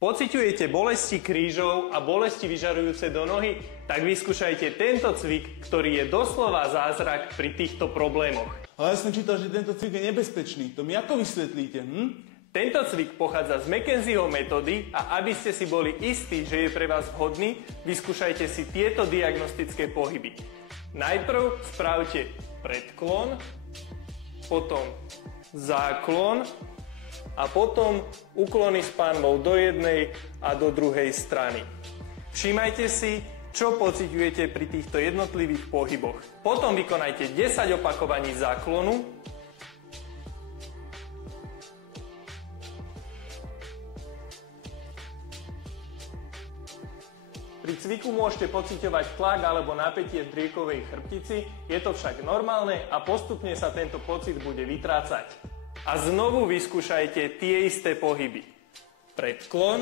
Pociťujete bolesti krížov a bolesti vyžarujúce do nohy? Tak vyskúšajte tento cvik, ktorý je doslova zázrak pri týchto problémoch. Ale ja som čítal, že tento cvik je nebezpečný. To mi ako vysvetlíte? Tento cvik pochádza z McKenzieho metódy a aby ste si boli istí, že je pre vás vhodný, vyskúšajte si tieto diagnostické pohyby. Najprv spravte predklon, potom záklon a potom uklony s pánvou do jednej a do druhej strany. Všímajte si, čo pociťujete pri týchto jednotlivých pohyboch. Potom vykonajte 10 opakovaní záklonu, pri cviku môžete pociťovať tlak alebo napätie v driekovej chrbtici, je to však normálne a postupne sa tento pocit bude vytrácať. A znovu vyskúšajte tie isté pohyby. Predklon,